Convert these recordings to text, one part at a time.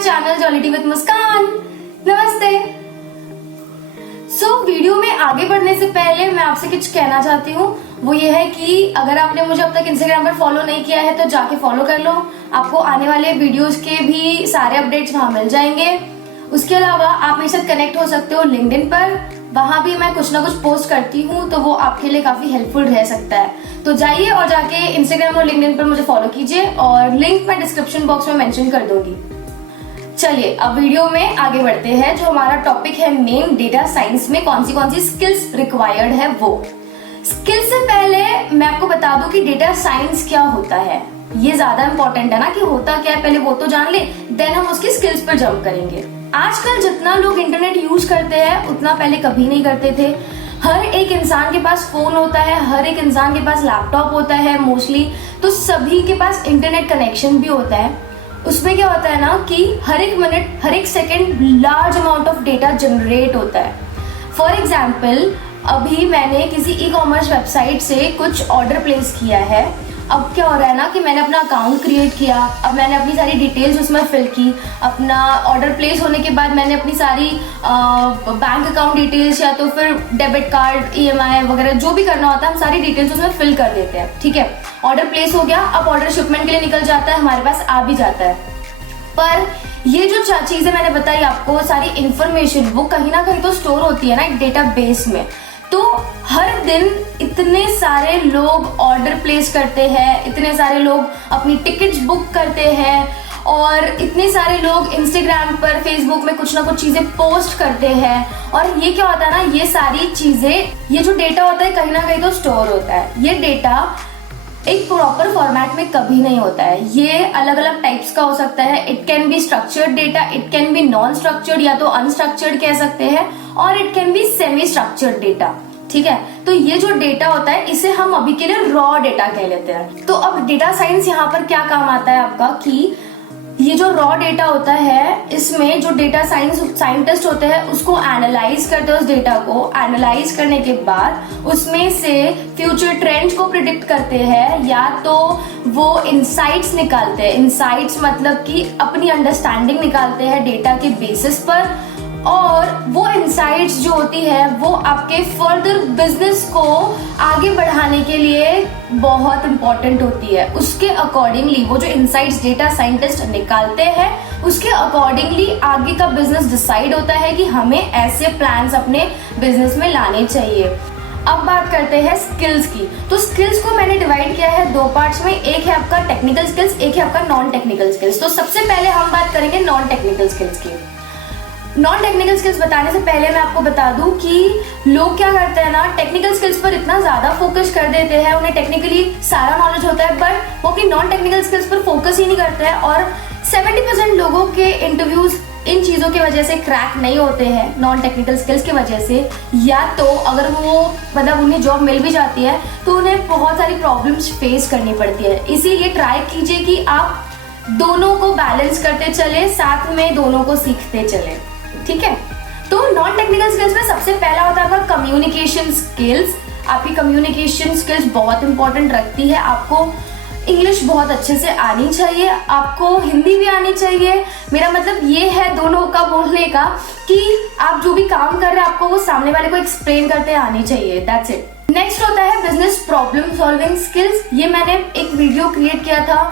Channel जॉलिटी with मुस्कान। नमस्ते। Video में आगे बढ़ने से पहले मैं आपसे कुछ कहना चाहती हूँ। वो ये है कि अगर आपने मुझे अब तक इंस्टाग्राम पर फॉलो नहीं किया है तो जाके फॉलो कर लो। आपको आने वाले वीडियोस के भी सारे अपडेट्स वहां मिल जाएंगे। उसके अलावा आप मेरे साथ कनेक्ट हो सकते हो लिंक्डइन पर। वहां भी मैं कुछ ना कुछ पोस्ट करती हूँ, तो वो आपके लिए काफी हेल्पफुल रह सकता है। तो जाइए और जाके इंस्टाग्राम और लिंक्डइन पर मुझे फॉलो कीजिए और लिंक मैं डिस्क्रिप्शन बॉक्स में मेंशन कर दूंगी। चलिए अब वीडियो में आगे बढ़ते हैं। जो हमारा टॉपिक है मेन, डेटा साइंस में कौन सी स्किल्स रिक्वायर्ड है वो। स्किल से पहले मैं आपको बता दूं कि डेटा साइंस क्या होता है। ये ज्यादा इंपॉर्टेंट है ना कि होता क्या है, पहले वो तो जान ले, देन हम उसकी स्किल्स पर जंप करेंगे। आजकल जितना लोग इंटरनेट यूज करते हैं उतना पहले कभी नहीं करते थे। हर एक इंसान के पास फोन होता है, हर एक इंसान के पास लैपटॉप होता है मोस्टली, तो सभी के पास इंटरनेट कनेक्शन भी होता है। उसमें क्या होता है ना कि हर एक मिनट, हर एक second large amount of data generate होता है। फॉर एग्जाम्पल, अभी मैंने किसी ई कॉमर्स वेबसाइट से कुछ ऑर्डर प्लेस किया है। अब क्या हो रहा है ना कि मैंने अपना अकाउंट क्रिएट किया, अब मैंने अपनी सारी डिटेल्स उसमें फिल की। अपना ऑर्डर प्लेस होने के बाद मैंने अपनी सारी बैंक अकाउंट डिटेल्स या तो फिर डेबिट कार्ड, EMI वगैरह जो भी करना होता है, हम सारी डिटेल्स उसमें फिल कर देते हैं। ठीक है, ऑर्डर प्लेस हो गया। अब ऑर्डर शिपमेंट के लिए निकल जाता है, हमारे पास आ भी जाता है। पर ये जो चीजें मैंने बताई आपको, सारी इंफॉर्मेशन वो कहीं ना कहीं तो स्टोर होती है ना एक डेटाबेस में। तो हर दिन इतने सारे लोग ऑर्डर प्लेस करते हैं, इतने सारे लोग अपनी टिकट्स बुक करते हैं और इतने सारे लोग इंस्टाग्राम पर, फेसबुक में कुछ ना कुछ चीजें पोस्ट करते हैं। और ये क्या होता है ना, ये सारी चीजें, ये जो डेटा होता है कहीं ना कहीं तो स्टोर होता है। ये डेटा एक प्रॉपर फॉर्मेट में कभी नहीं होता है। ये अलग अलग टाइप्स का हो सकता है। It can be structured data, it can be non structured या तो अनस्ट्रक्चर्ड कह सकते हैं, और it can be semi structured data. ठीक है, तो ये जो डेटा होता है इसे हम अभी के लिए रॉ डेटा कह लेते हैं। तो अब डेटा साइंस यहाँ पर क्या काम आता है आपका कि ये जो रॉ डेटा होता है, इसमें जो डेटा साइंटिस्ट होते हैं उसको एनालाइज करते हैं। उस डेटा को एनालाइज करने के बाद उसमें से फ्यूचर ट्रेंड्स को प्रिडिक्ट करते हैं, या तो वो इनसाइट्स निकालते हैं। इनसाइट्स मतलब कि अपनी अंडरस्टैंडिंग निकालते हैं डेटा के बेसिस पर, और वो इनसाइट्स जो होती है वो आपके फर्दर बिजनेस को आगे बढ़ाने के लिए बहुत इंपॉर्टेंट होती है। उसके अकॉर्डिंगली वो जो इनसाइट्स डेटा साइंटिस्ट निकालते हैं, उसके अकॉर्डिंगली आगे का बिजनेस डिसाइड होता है कि हमें ऐसे प्लान्स अपने बिजनेस में लाने चाहिए। अब बात करते हैं स्किल्स की। तो स्किल्स को मैंने डिवाइड किया है दो पार्ट्स में। एक है आपका टेक्निकल स्किल्स, एक है आपका नॉन टेक्निकल स्किल्स। तो सबसे पहले हम बात करेंगे नॉन टेक्निकल स्किल्स की। नॉन टेक्निकल स्किल्स बताने से पहले मैं आपको बता दूं कि लोग क्या करते हैं ना, टेक्निकल स्किल्स पर इतना ज्यादा फोकस कर देते हैं, उन्हें टेक्निकली सारा नॉलेज होता है, बट वो अपनी नॉन टेक्निकल स्किल्स पर फोकस ही नहीं करते हैं। और 70% लोगों के इंटरव्यूज इन चीजों की वजह से क्रैक नहीं होते हैं, नॉन टेक्निकल स्किल्स की वजह से। या तो अगर वो मतलब उन्हें जॉब मिल भी जाती है तो उन्हें बहुत सारी प्रॉब्लम्स फेस करनी पड़ती है। इसीलिए ट्राई कीजिए कि आप दोनों को बैलेंस करते चले, साथ में दोनों को सीखते चले। ठीक है, तो नॉन टेक्निकल स्किल्स में सबसे पहला होता है आपका कम्युनिकेशन स्किल्स। आपकी कम्युनिकेशन स्किल्स बहुत इंपॉर्टेंट रखती है। आपको इंग्लिश बहुत अच्छे से आनी चाहिए, आपको हिंदी भी आनी चाहिए। मेरा मतलब ये है दोनों का बोलने का कि आप जो भी काम कर रहे हैं आपको वो सामने वाले को एक्सप्लेन करते आनी चाहिए। That's it. नेक्स्ट होता है बिजनेस प्रॉब्लम सॉल्विंग स्किल्स। ये मैंने एक वीडियो क्रिएट किया था,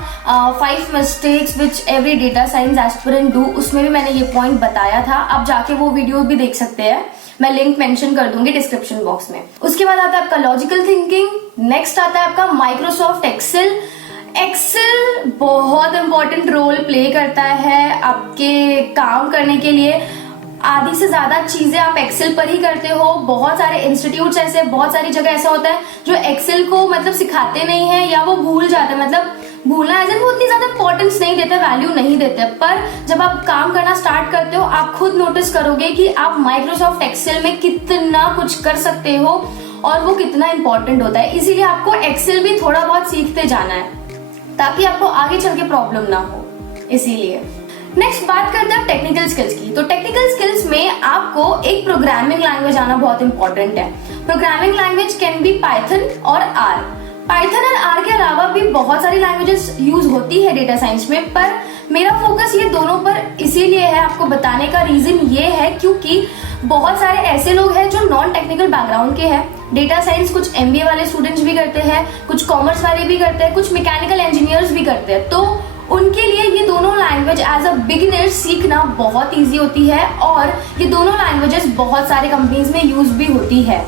5 mistakes which every data science aspirant do. उसमें भी मैंने ये पॉइंट बताया था। आप जाके वो वीडियो भी देख सकते हैं, मैं लिंक मेंशन कर दूंगी डिस्क्रिप्शन बॉक्स में। उसके बाद आता है आपका लॉजिकल थिंकिंग। नेक्स्ट आता है आपका माइक्रोसॉफ्ट एक्सेल। एक्सेल बहुत इंपॉर्टेंट रोल प्ले करता है आपके काम करने के लिए। आधी से ज्यादा चीजें आप एक्सेल पर ही करते हो। बहुत सारे इंस्टीट्यूट्स ऐसे, बहुत सारी जगह ऐसा होता है जो एक्सेल को मतलब सिखाते नहीं है या वो भूल जाते हैं। मतलब भूलना एज वो उतनी ज्यादा इंपॉर्टेंस नहीं देते, वैल्यू नहीं देते। पर जब आप काम करना स्टार्ट करते हो आप खुद नोटिस करोगे कि आप माइक्रोसॉफ्ट एक्सेल में कितना कुछ कर सकते हो और वो कितना इंपॉर्टेंट होता है। इसीलिए आपको एक्सेल भी थोड़ा बहुत सीखते जाना है ताकि आपको आगे चल के प्रॉब्लम ना हो। इसीलिए नेक्स्ट बात करते हैं टेक्निकल स्किल्स की। तो टेक्निकल स्किल्स में आपको एक प्रोग्रामिंग लैंग्वेज आना बहुत इंपॉर्टेंट है। Programming language can be Python और आर। पाइथन और आर के अलावा भी बहुत सारी लैंग्वेजेस यूज होती है डेटा साइंस में, पर मेरा फोकस ये दोनों पर इसीलिए है, आपको बताने का रीजन ये है क्योंकि बहुत सारे ऐसे लोग हैं जो नॉन टेक्निकल बैकग्राउंड के हैं। डेटा साइंस कुछ एमबीए वाले स्टूडेंट्स भी करते हैं, कुछ कॉमर्स वाले भी करते हैं, कुछ मैकेनिकल इंजीनियर्स भी करते हैं। तो उनके लिए ये दोनों लैंग्वेज एज अ बिगिनर सीखना बहुत ईजी होती है और ये दोनों लैंग्वेजेस बहुत सारे कंपनीज में यूज भी होती है।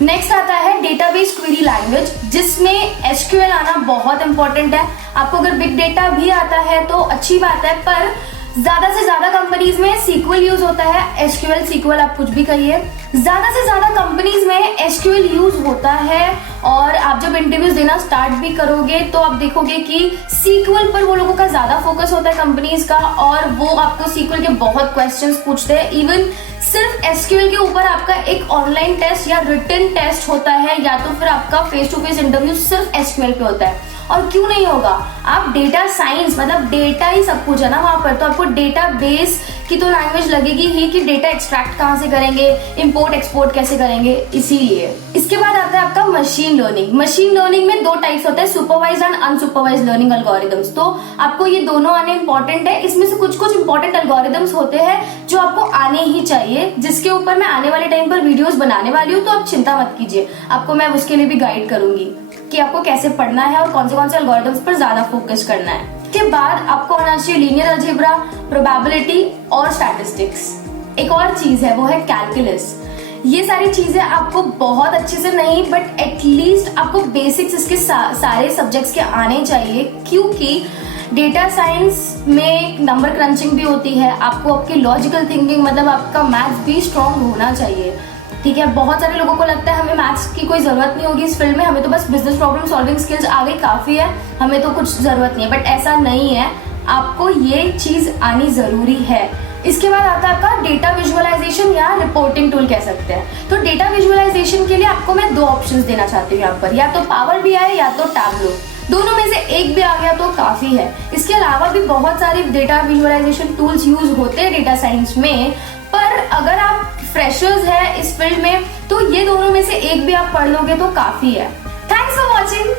नेक्स्ट आता है डेटाबेस क्वेरी लैंग्वेज, जिसमें एसक्यूएल आना बहुत इंपॉर्टेंट है। आपको अगर बिग डेटा भी आता है तो अच्छी बात है, पर ज्यादा से ज्यादा कंपनीज में सीक्वल यूज होता है। एसक्यूएल सीक्वल आप कुछ भी कहिए, ज्यादा से ज्यादा कंपनीज में एसक्यूएल यूज होता है। और आप जब इंटरव्यूज देना स्टार्ट भी करोगे तो आप देखोगे कि सीक्वल पर वो लोगों का ज्यादा फोकस होता है कंपनीज का, और वो आपको सीक्वल के बहुत क्वेश्चंस पूछते हैं। इवन सिर्फ एसक्यूएल के ऊपर आपका एक ऑनलाइन टेस्ट या रिटन टेस्ट होता है, या तो फिर आपका फेस टू फेस इंटरव्यू सिर्फ एसक्यूएल पे होता है। और क्यों नहीं होगा, आप डेटा साइंस मतलब डेटा ही सब कुछ है ना वहां पर, तो आपको डेटा बेस की तो लैंग्वेज लगेगी ही कि डेटा एक्सट्रैक्ट कहाँ से करेंगे, इंपोर्ट एक्सपोर्ट कैसे करेंगे, इसीलिए। इसके बाद आता है आपका मशीन लर्निंग। मशीन लर्निंग में दो टाइप्स होते हैं, supervise and unsupervise learning algorithms. तो आपको ये दोनों आने इंपॉर्टेंट है। इसमें से कुछ कुछ इंपॉर्टेंट एल्गोरिथम्स होते हैं जो आपको आने ही चाहिए, जिसके ऊपर मैं आने वाले टाइम पर वीडियोस बनाने वाली हूँ, तो आप चिंता मत कीजिए, आपको मैं उसके लिए भी गाइड करूंगी कि आपको कैसे पढ़ना है और कौन से एल्गोरिथम्स पर ज्यादा फोकस करना है। के बाद आपको आना चाहिए लीनियर अलजेब्रा, प्रोबेबिलिटी और स्टैटिस्टिक्स। एक और चीज है वो है कैलकुलस। ये सारी चीजें आपको बहुत अच्छे से नहीं बट एटलीस्ट आपको बेसिक्स इसके सारे सब्जेक्ट्स के आने चाहिए, क्योंकि डेटा साइंस में नंबर क्रंचिंग भी होती है। आपको आपकी लॉजिकल थिंकिंग मतलब आपका मैथ्स भी स्ट्रांग होना चाहिए, ठीक है। बहुत सारे लोगों को लगता है हमें मैथ्स की कोई जरूरत नहीं होगी इस फील्ड में, हमें तो बस बिजनेस प्रॉब्लम सॉल्विंग स्किल्स आ गई काफी है, हमें तो कुछ जरूरत नहीं है, बट ऐसा नहीं है, आपको ये चीज आनी जरूरी है। इसके बाद आता है आपका डेटा विजुअलाइजेशन या रिपोर्टिंग टूल कह सकते हैं। तो डेटा विजुअलाइजेशन के लिए आपको मैं दो ऑप्शंस देना चाहती हूँ यहाँ पर, या तो पावर बीआई या तो टैबलो। दोनों में से एक भी आ गया तो काफी है। इसके अलावा भी बहुत सारे डेटा विजुअलाइजेशन टूल्स यूज होते हैं डेटा साइंस में, पर अगर आप फ्रेशर्स है इस फील्ड में तो ये दोनों में से एक भी आप पढ़ लोगे तो काफी है। Thanks for watching.